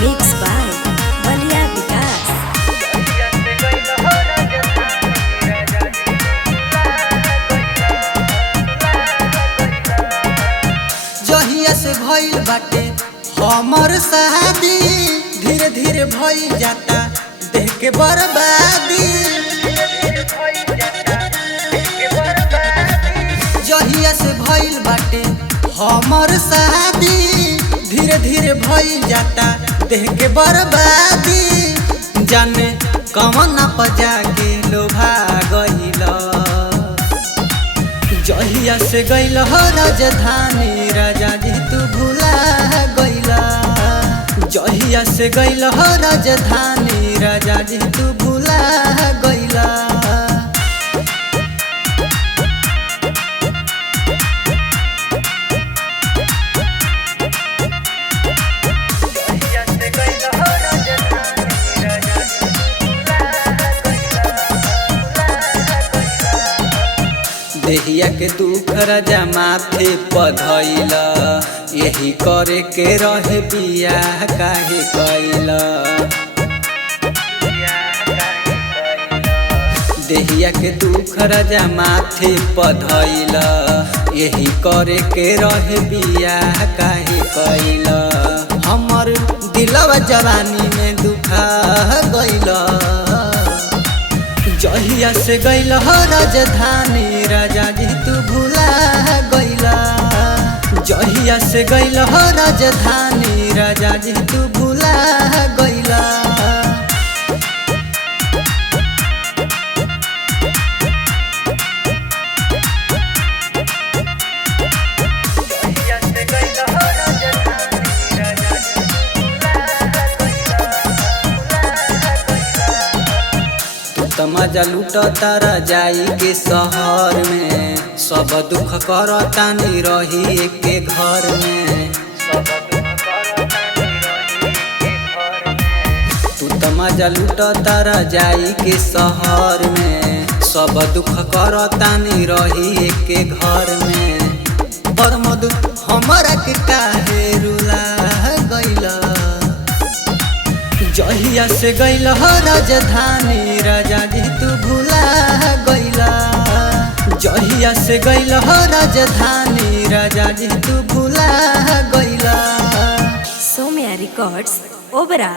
Mixed by Balia Vikas. जहिया से भइल बाटे हमर शादी, धीरे धीरे भइल जाता देह के बर्बादी। जहिया से भइल बाटे हमर शादी, धीरे धीरे भइल जाता देह के बर्बादी। जाने कवन पजा के लोभा गइल, जहिया से गइल हो राजधानी राजा जी तू भुला गइला। जहिया से गइल हो राजधानी राजा जी तू भुला गइला। देहिया के दुख राजा माथे पधइला, यही करे के रहे बियाह काहे कइला। देहिया के दुख राजा माथे पधइला, यही करे के रहे बियाह काहे कइला। हमर दिलवा जवानी में दुखा गइला। जहिया से गइल हो राजधानी राजा जी तू भुला गइला। जहिया से गइल हो राजधानी राजा जी तू भुला गइला। मजा लूट तारा जाई के शहर में, सब दुख करतानी रही के घर में। तू त मजा लूट तारा जाई के शहर में, सब दुख करतानी रही के घर में। बरमद हमरा के काहे रुला गइला। जहिया से गइल हो राजधानी राजा जी तू भुला गइला। जहिया से गइल हो राजधानी राजा जी तू भुला गइला। Somya Records, Obra.